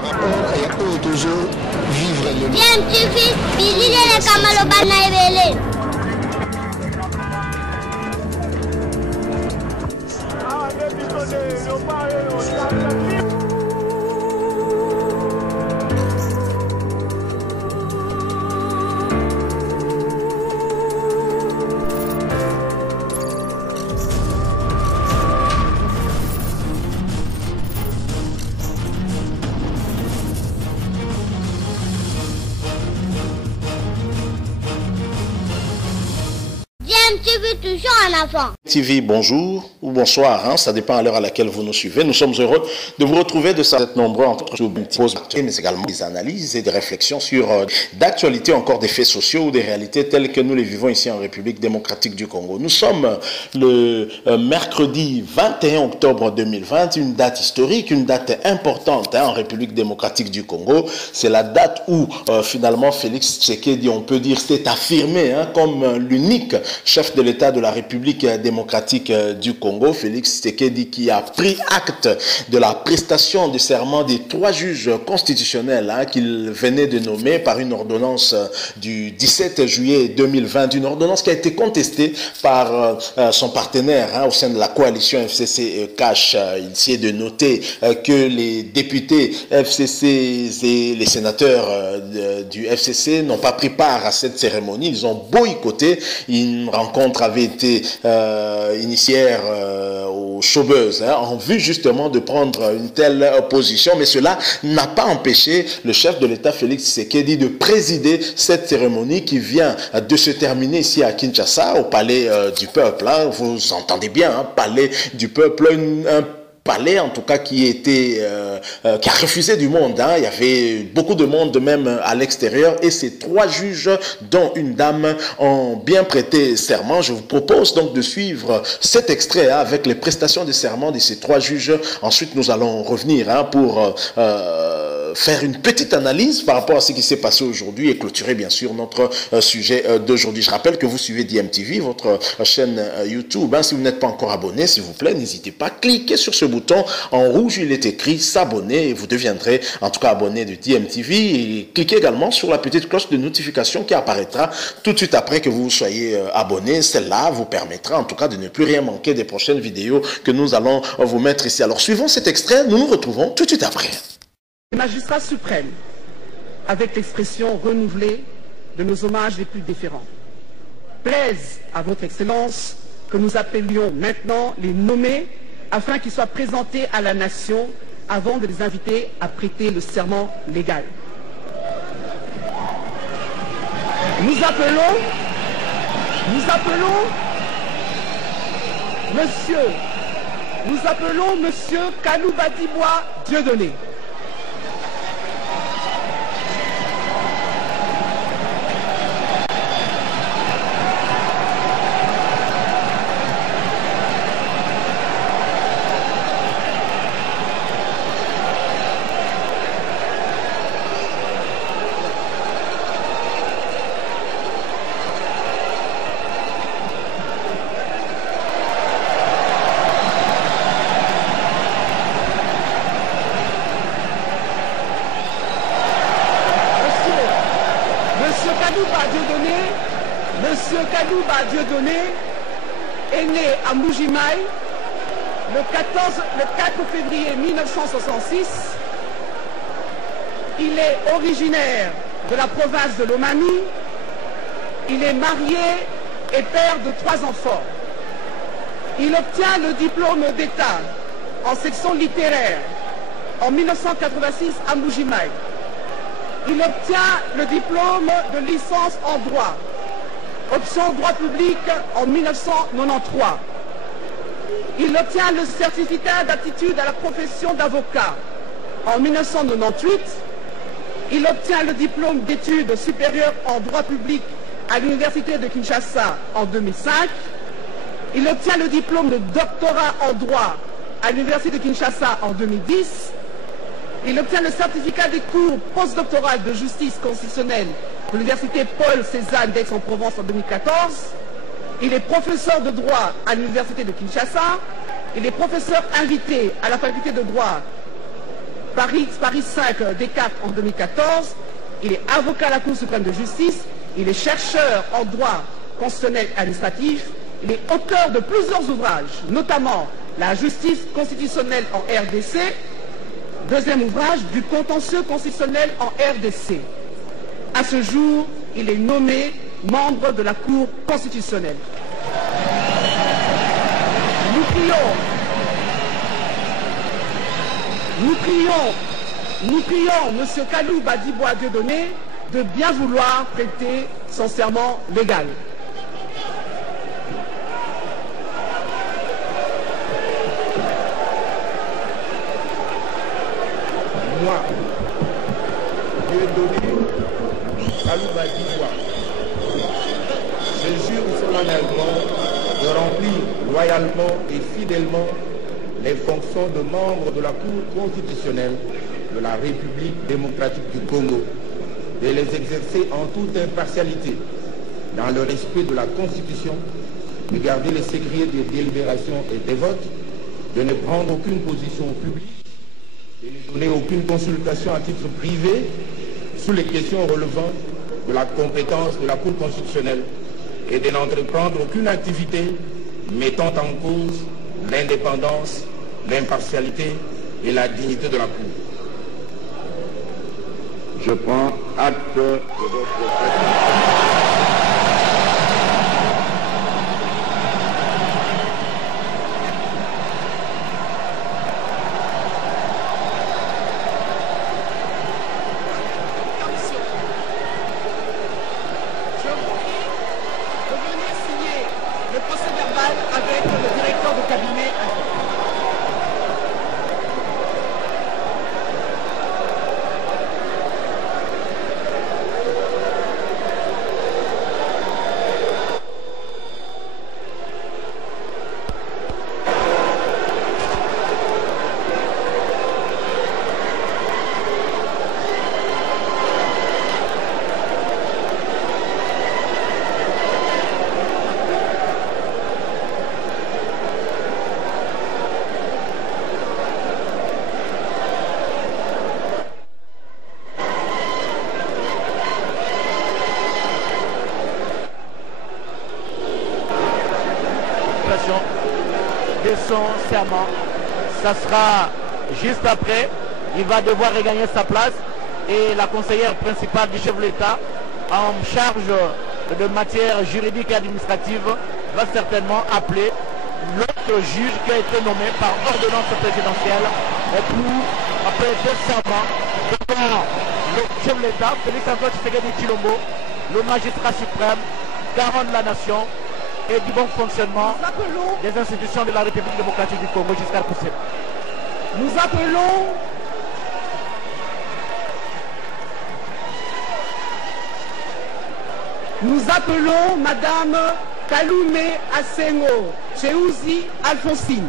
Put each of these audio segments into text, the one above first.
par rapport à toujours vivre le toujours en avant. TV, bonjour ou bonsoir, hein, ça dépend à l'heure à laquelle vous nous suivez. Nous sommes heureux de vous retrouver, de s'être nombreux entre mais également des analyses et des réflexions sur d'actualité, encore des faits sociaux ou des réalités telles que nous les vivons ici en République démocratique du Congo. Nous sommes le mercredi 21 octobre 2020, une date historique, une date importante en République démocratique du Congo. C'est la date où finalement Félix Tshisekedi, on peut dire, s'est affirmé comme l'unique chef de l'État de la République démocratique du Congo. Félix Tshisekedi qui a pris acte de la prestation de serment des 3 juges constitutionnels qu'il venait de nommer par une ordonnance du 17 juillet 2020, une ordonnance qui a été contestée par son partenaire au sein de la coalition FCC-CACH. Il s'est de noter que les députés FCC et les sénateurs du FCC n'ont pas pris part à cette cérémonie. Ils ont boycotté. Une rencontre avait été initiaire aux chômeuses en vue justement de prendre une telle position, mais cela n'a pas empêché le chef de l'État Félix Tshisekedi de présider cette cérémonie qui vient de se terminer ici à Kinshasa, au palais du peuple. Vous entendez bien, palais du peuple, un palais en tout cas qui a refusé du monde. Il y avait beaucoup de monde même à l'extérieur et ces 3 juges dont une dame ont bien prêté serment. Je vous propose donc de suivre cet extrait avec les prestations de serment de ces 3 juges. Ensuite nous allons revenir pour faire une petite analyse par rapport à ce qui s'est passé aujourd'hui et clôturer bien sûr notre sujet d'aujourd'hui. Je rappelle que vous suivez DMTV, votre chaîne YouTube. Si vous n'êtes pas encore abonné, s'il vous plaît, n'hésitez pas, cliquez sur ce bouton en rouge, il est écrit s'abonner et vous deviendrez en tout cas abonné de DMTV, et cliquez également sur la petite cloche de notification qui apparaîtra tout de suite après que vous soyez abonné. Celle-là vous permettra en tout cas de ne plus rien manquer des prochaines vidéos que nous allons vous mettre ici. Alors suivons cet extrait, nous nous retrouvons tout de suite après. Les magistrats suprêmes, avec l'expression renouvelée de nos hommages les plus déférents, plaisent à votre Excellence que nous appelions maintenant les nommés afin qu'ils soient présentés à la nation avant de les inviter à prêter le serment légal. Nous appelons Monsieur Kaloubadibois Dieudonné. Monsieur Kalouba Dieudonné est né à Mbuji-Mayi le 4 février 1966. Il est originaire de la province de Lomami. Il est marié et père de 3 enfants. Il obtient le diplôme d'État en section littéraire en 1986 à Mbuji-Mayi. Il obtient le diplôme de licence en droit, option droit public en 1993. Il obtient le certificat d'aptitude à la profession d'avocat en 1998. Il obtient le diplôme d'études supérieures en droit public à l'université de Kinshasa en 2005. Il obtient le diplôme de doctorat en droit à l'université de Kinshasa en 2010. Il obtient le certificat des cours postdoctorales de justice constitutionnelle de l'université Paul Cézanne d'Aix-en-Provence en 2014. Il est professeur de droit à l'université de Kinshasa. Il est professeur invité à la faculté de droit Paris 5 Descartes en 2014. Il est avocat à la Cour suprême de justice. Il est chercheur en droit constitutionnel et administratif. Il est auteur de plusieurs ouvrages, notamment La justice constitutionnelle en RDC, deuxième ouvrage, Du contentieux constitutionnel en RDC. À ce jour, il est nommé membre de la Cour constitutionnelle. Nous prions M. Kalou Badiboa Dieudonné de bien vouloir prêter son serment légal. Moi, Dieudonné Kalou Badiboa, je jure solennellement de remplir loyalement et fidèlement les fonctions de membre de la Cour constitutionnelle de la République démocratique du Congo, de les exercer en toute impartialité, dans le respect de la Constitution, de garder le secret des délibérations et des votes, de ne prendre aucune position publique, de ne donner aucune consultation à titre privé sur les questions relevant de la compétence de la Cour constitutionnelle et de n'entreprendre aucune activité mettant en cause l'indépendance, l'impartialité et la dignité de la Cour. Je prends acte de votre avec le directeur de cabinet. De son serment, ça sera juste après. Il va devoir regagner sa place et la conseillère principale du chef de l'État en charge de matière juridique et administrative va certainement appeler l'autre juge qui a été nommé par ordonnance présidentielle pour prêter serment devant le chef de l'État, Félix Antoine Tshisekedi Tshilombo, le magistrat suprême, garant de la nation et du bon fonctionnement des institutions de la République démocratique du Congo jusqu'à Poussé. Nous appelons Madame Kaloumé Asengo Cheuzi Alphonsine.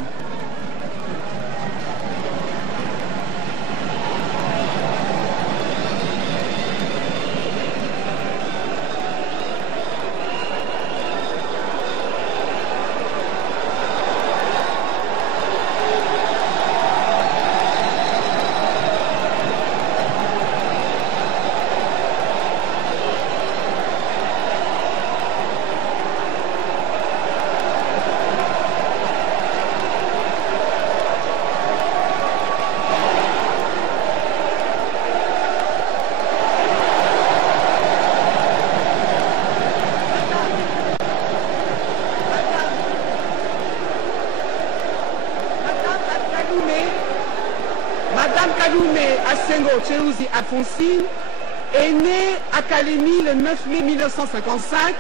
Madame Kaloumé Asengo Cheuzi Alphonsine est née à Kalemi le 9 mai 1955.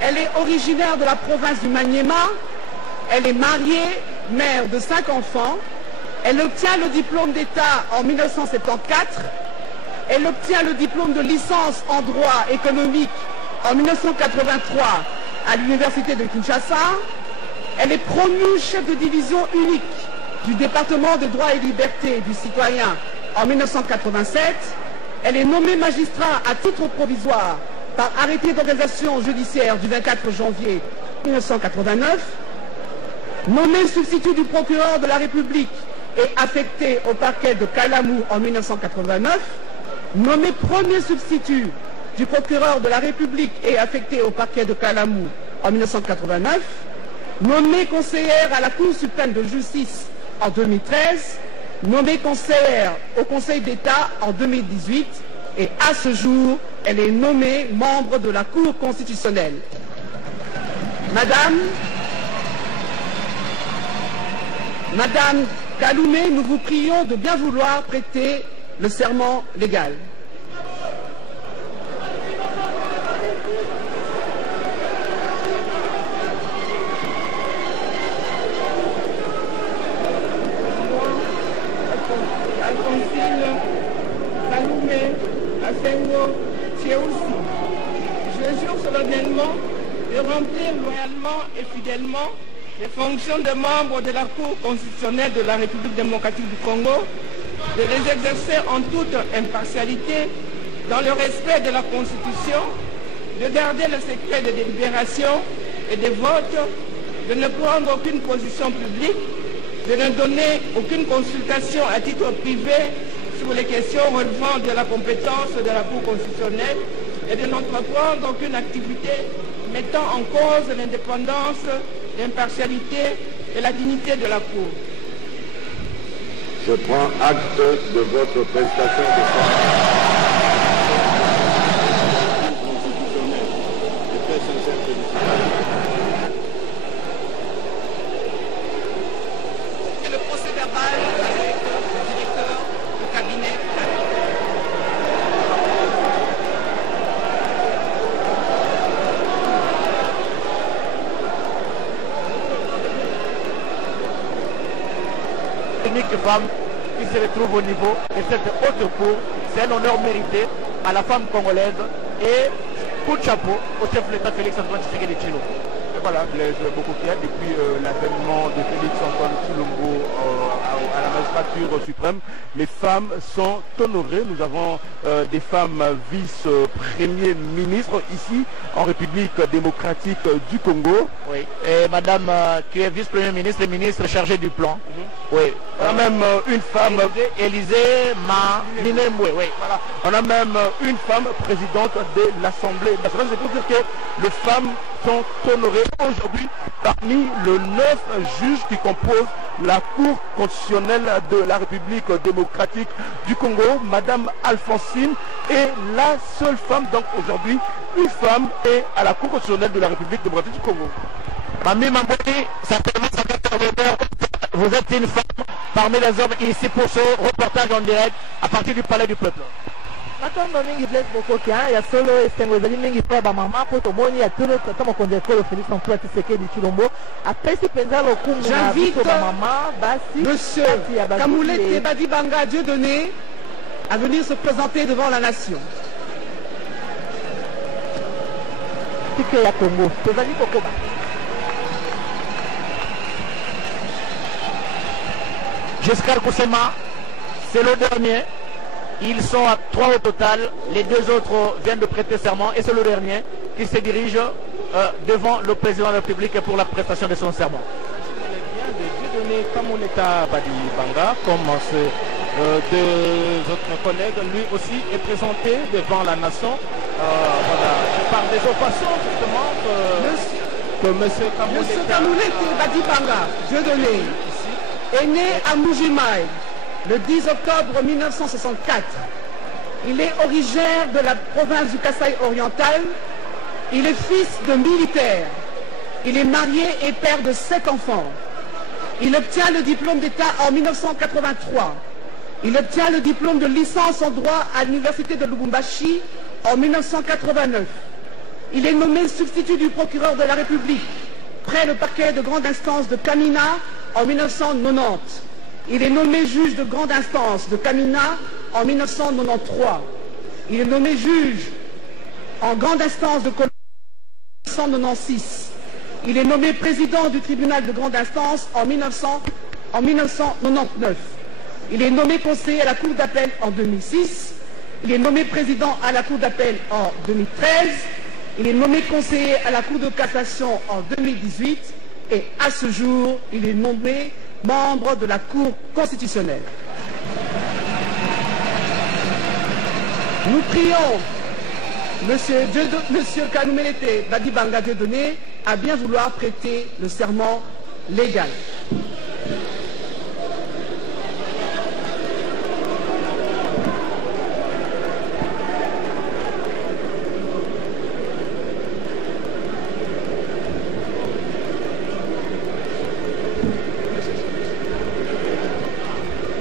Elle est originaire de la province du Maniema. Elle est mariée, mère de 5 enfants. Elle obtient le diplôme d'État en 1974. Elle obtient le diplôme de licence en droit économique en 1983 à l'université de Kinshasa. Elle est promue chef de division unique du département de droit et liberté du citoyen en 1987. Elle est nommée magistrat à titre provisoire par arrêté d'organisation judiciaire du 24 janvier 1989. Nommée substitut du procureur de la République et affecté au parquet de Kalamou en 1989, nommé premier substitut du procureur de la République et affecté au parquet de Kalamou en 1989, nommée conseillère à la Cour suprême de justice en 2013, nommée conseillère au Conseil d'État en 2018 et à ce jour, elle est nommée membre de la Cour constitutionnelle. Madame Kaloumé, nous vous prions de bien vouloir prêter le serment légal. Je jure solennellement de remplir loyalement et fidèlement les fonctions de membre de la Cour constitutionnelle de la République démocratique du Congo, de les exercer en toute impartialité, dans le respect de la Constitution, de garder le secret des délibérations et des votes, de ne prendre aucune position publique, de ne donner aucune consultation à titre privé sur les questions relevant de la compétence de la Cour constitutionnelle et de n'entreprendre aucune activité mettant en cause l'indépendance, l'impartialité et la dignité de la Cour. Je prends acte de votre prestation de serment. Le procès verbal avec le directeur du cabinet. Unique femme qui se retrouve au niveau de cette haute cour, c'est un honneur mérité à la femme congolaise et coup de chapeau au chef de l'État Félix Antoine Tshisekedi Tshilombo. Et voilà, Blaise Bokoukia, depuis l'avènement de Félix Antoine Tshilombo à la magistrature suprême, les femmes sont honorées. Nous avons des femmes vice-premiers ministres ici en République démocratique du Congo. Oui. Et madame qui est vice-premier ministre et ministre chargé du plan. Oui. On a même une femme... Élysée Minembwe. Oui. Voilà. On a même une femme présidente de l'Assemblée nationale. C'est pour dire que les femmes sont honorées aujourd'hui parmi les 9 juges qui composent la Cour constitutionnelle de la République démocratique du Congo. Madame Alphonsine est la seule femme, donc aujourd'hui, une femme est à la Cour constitutionnelle de la République démocratique du Congo. Mami Mamboni, certainement ça va faire l'honneur. Vous êtes une femme parmi les hommes ici pour ce reportage en direct à partir du Palais du Peuple. Matondo mingi Blaise Bokoukia ya solo esengo ezali mingi pa ba mama po tomoni ya tolo tata mokonzi ekolo Félix Antoine Tshisekedi Tshilombo apesi penza lokumu na biso ba mama basi Monsieur Kamoulete Badibanga Dieudonné à venir se présenter devant la nation. Tike ya Congo tozali kokoba. Giscard Koussema, c'est le dernier. Ils sont à 3 au total. Les 2 autres viennent de prêter serment. Et c'est le dernier qui se dirige devant le président de la République pour la prestation de son serment. Dieudonné Kamouleta Badibanga, comme deux autres collègues, lui aussi est présenté devant la nation. Voilà, par des ovations justement que Monsieur Kamouleta Badibanga Dieudonné est né à Mbuji-Mayi le 10 octobre 1964. Il est originaire de la province du Kasaï oriental. Il est fils de militaire. Il est marié et père de 7 enfants. Il obtient le diplôme d'État en 1983. Il obtient le diplôme de licence en droit à l'université de Lubumbashi en 1989. Il est nommé substitut du procureur de la République près le parquet de grande instance de Kamina en 1990. Il est nommé juge de grande instance de Kamina en 1993. Il est nommé juge en grande instance de Colombo en 1996. Il est nommé président du tribunal de grande instance en 1999. Il est nommé conseiller à la Cour d'appel en 2006. Il est nommé président à la Cour d'appel en 2013. Il est nommé conseiller à la Cour de cassation en 2018. Et à ce jour, il est nommé membre de la Cour constitutionnelle. Nous prions Monsieur Kanoumelete Badibanga Dieudonné à bien vouloir prêter le serment légal.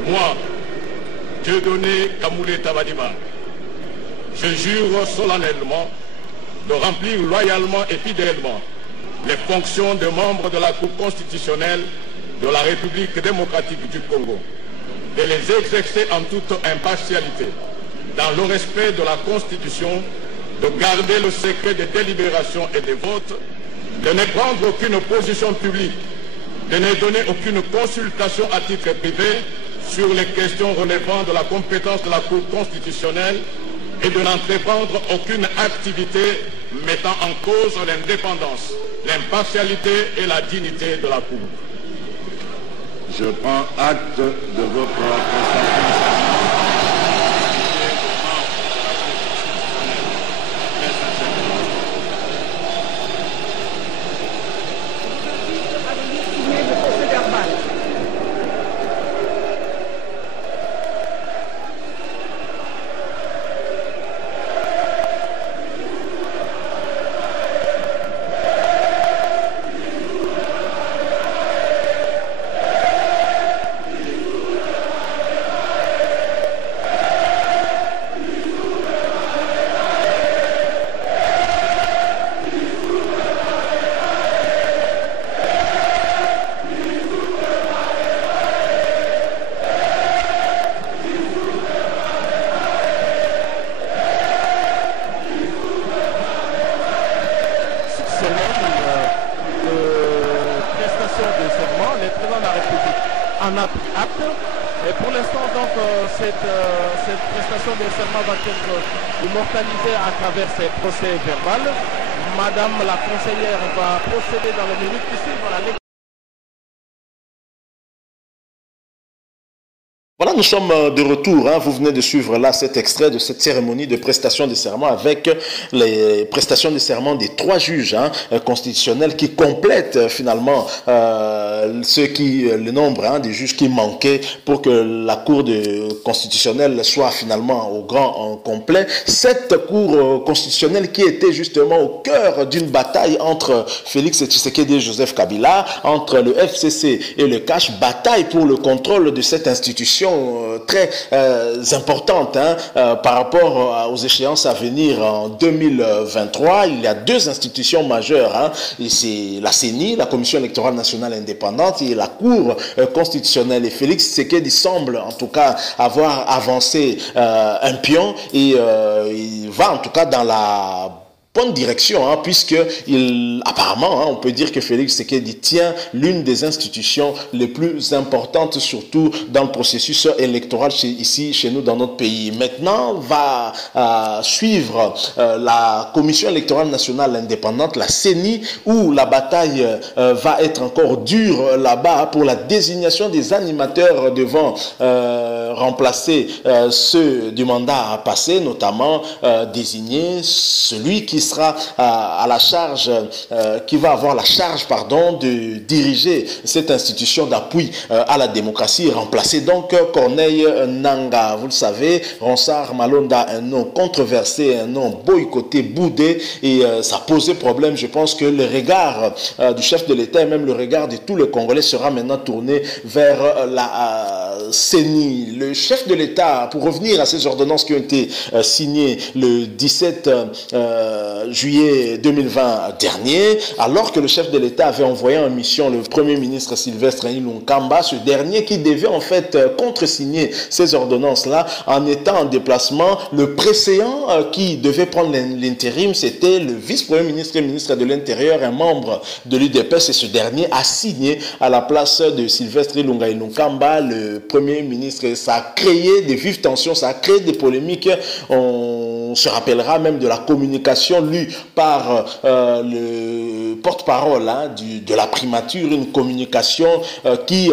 Moi, Dieudonné Kamuleta Badiba, je jure solennellement de remplir loyalement et fidèlement les fonctions de membre de la Cour constitutionnelle de la République démocratique du Congo, de les exercer en toute impartialité, dans le respect de la Constitution, de garder le secret des délibérations et des votes, de ne prendre aucune position publique, de ne donner aucune consultation à titre privé sur les questions relevant de la compétence de la Cour constitutionnelle et de n'entreprendre aucune activité mettant en cause l'indépendance, l'impartialité et la dignité de la Cour. Je prends acte de votre prestation. Et pour l'instant, donc, cette prestation de serment va être immortalisée à travers ces procès verbal. Madame la conseillère va procéder dans les minutes qui suivent à la lecture. Voilà, nous sommes de retour. Vous venez de suivre là cet extrait de cette cérémonie de prestation de serment avec les prestations de serment des 3 juges constitutionnels qui complètent finalement le nombre des juges qui manquaient pour que la Cour constitutionnelle soit finalement au grand complet. Cette Cour constitutionnelle qui était justement au cœur d'une bataille entre Félix Tshisekedi et Joseph Kabila, entre le FCC et le CACH, bataille pour le contrôle de cette institution très importante par rapport aux échéances à venir en 2023. Il y a 2 institutions majeures, et c'est la CENI, la Commission électorale nationale indépendante, et la Cour constitutionnelle. Et Félix Tshisekedi semble en tout cas avoir avancé un pion, et il va en tout cas dans la bonne direction, puisque apparemment, on peut dire que Félix Tshisekedi tient l'une des institutions les plus importantes, surtout dans le processus électoral ici chez nous dans notre pays. Maintenant, va suivre la Commission électorale nationale indépendante, la CENI, où la bataille va être encore dure là-bas pour la désignation des animateurs devant remplacer ceux du mandat passé, notamment désigner celui qui sera à la charge, qui va avoir la charge, de diriger cette institution d'appui à la démocratie, remplacer donc Corneille Nangaa. Vous le savez, Ronsard Malonda, un nom controversé, un nom boycotté, boudé, et ça posait problème. Je pense que le regard du chef de l'État et même le regard de tous les Congolais sera maintenant tourné vers la CENI. Le chef de l'État, pour revenir à ces ordonnances qui ont été signées le 17 juillet 2020 dernier, alors que le chef de l'État avait envoyé en mission le Premier ministre Sylvestre Ilunga, ce dernier qui devait en fait contresigner ces ordonnances-là en étant en déplacement. Le précédent qui devait prendre l'intérim, c'était le vice-premier ministre et ministre de l'Intérieur, un membre de l'UDPS, et ce dernier a signé à la place de Sylvestre Ilunga, le Premier ministre. Ça a créé des vives tensions, ça a créé des polémiques. On se rappellera même de la communication lue par le porte-parole de la primature, une communication qui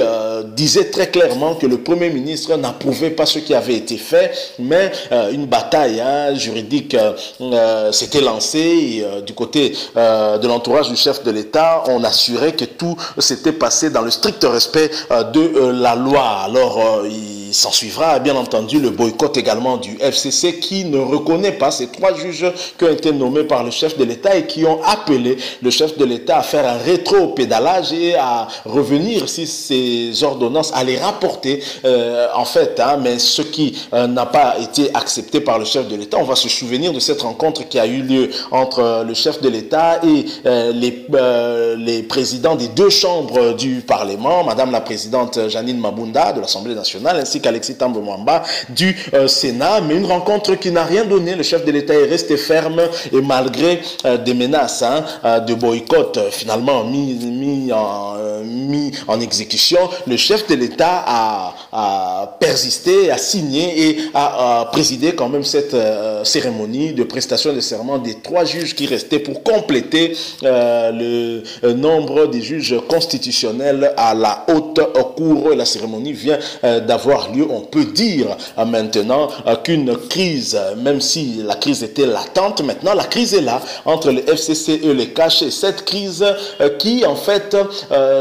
disait très clairement que le Premier ministre n'approuvait pas ce qui avait été fait, mais une bataille juridique s'était lancée et, du côté de l'entourage du chef de l'État, on assurait que tout s'était passé dans le strict respect de la loi. Alors, il s'en suivra bien entendu le boycott également du FCC qui ne reconnaît pas ces 3 juges qui ont été nommés par le chef de l'État et qui ont appelé le chef de l'État à faire un rétro-pédalage et à revenir si ces ordonnances à les rapporter en fait, mais ce qui n'a pas été accepté par le chef de l'État. On va se souvenir de cette rencontre qui a eu lieu entre le chef de l'État et les présidents des 2 chambres du Parlement, Madame la présidente Janine Mabunda de l'Assemblée nationale ainsi qu'Alexis Tambo Mwamba du Sénat, mais une rencontre qui n'a rien donné. Le chef de l'État est resté ferme et malgré des menaces de boycott finalement mis en exécution, le chef de l'État a persisté, a signé et a présidé quand même cette cérémonie de prestation de serment des 3 juges qui restaient pour compléter le nombre des juges constitutionnels à la haute cour. La cérémonie vient d'avoir lieu. On peut dire maintenant qu'une crise, même si la crise était latente, maintenant la crise est là entre le FCC et les CACH, et cette crise qui en fait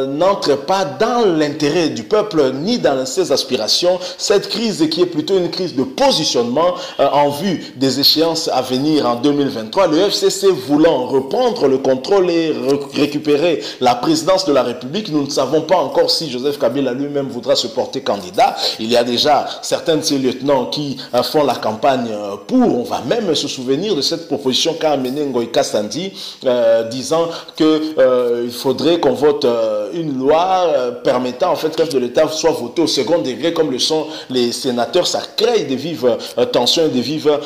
n'entre pas dans l'intérêt du peuple ni dans ses aspirations, cette crise qui est plutôt une crise de positionnement en vue des échéances à venir en 2023, le FCC voulant reprendre le contrôle et récupérer la présidence de la République. Nous ne savons pas encore si Joseph Kabila lui-même voudra se porter candidat. Il y a déjà certains de ses lieutenants qui font la campagne pour. On va même se souvenir de cette proposition qu'a amenée Ngoïka Sandi, disant qu'il faudrait qu'on vote une loi permettant en fait que le chef de l'État soit voté au second degré comme le sont les sénateurs. Ça crée des vives tensions et des vives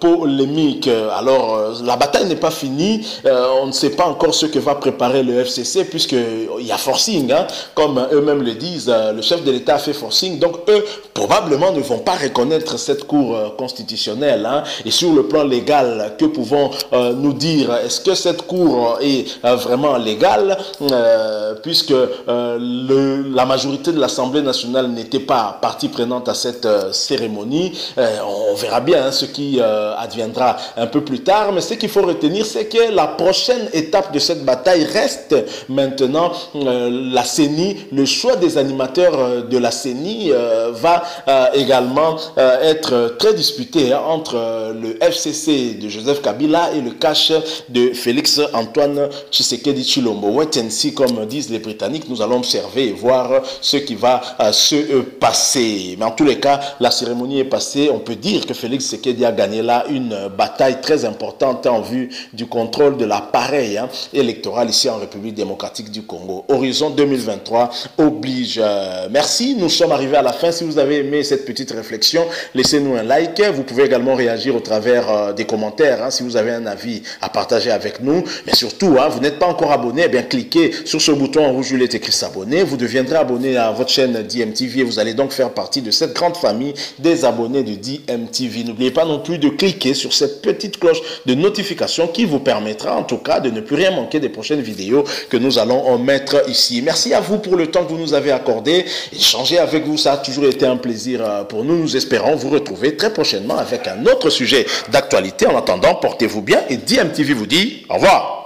polémiques. Alors la bataille n'est pas finie. On ne sait pas encore ce que va préparer le FCC puisqu'il y a forcing, comme eux-mêmes le disent. Le chef de l'État a fait forcing, donc eux probablement ne vont pas reconnaître cette cour constitutionnelle. Et sur le plan légal, que pouvons-nous dire? Est-ce que cette cour est vraiment légale puisque la majorité de l'Assemblée nationale n'était pas partie prenante à cette cérémonie? On verra bien ce qui adviendra un peu plus tard, mais ce qu'il faut retenir, c'est que la prochaine étape de cette bataille reste maintenant la CENI. Le choix des animateurs de la CENI va également être très disputé entre le FCC de Joseph Kabila et le CACH de Félix Antoine Tshisekedi Tshilombo. Wait and see, comme disent les Britanniques. Nous allons observer et voir ce qui va se passer. Mais en tous les cas, la cérémonie est passée. On peut dire que Félix Tshisekedi a gagné là une bataille très importante en vue du contrôle de l'appareil électoral ici en République démocratique du Congo. Horizon 2023 oblige. Merci, nous sommes arrivés à la fin. Si vous avez aimé cette petite réflexion, laissez-nous un like. Vous pouvez également réagir au travers des commentaires si vous avez un avis à partager avec nous. Mais surtout, vous n'êtes pas encore abonné, eh bien cliquez sur ce bouton en rouge où il est écrit s'abonner. Vous deviendrez abonné à votre chaîne DMTV et vous allez donc faire partie de cette grande famille des abonnés de DMTV. N'oubliez pas non plus de cliquer sur cette petite cloche de notification qui vous permettra en tout cas de ne plus rien manquer des prochaines vidéos que nous allons mettre ici. Merci à vous pour le temps que vous nous avez accordé. Échanger avec vous, ça a toujours été un plaisir pour nous. Nous espérons vous retrouver très prochainement avec un autre sujet d'actualité. En attendant, portez-vous bien et DMTV vous dit au revoir.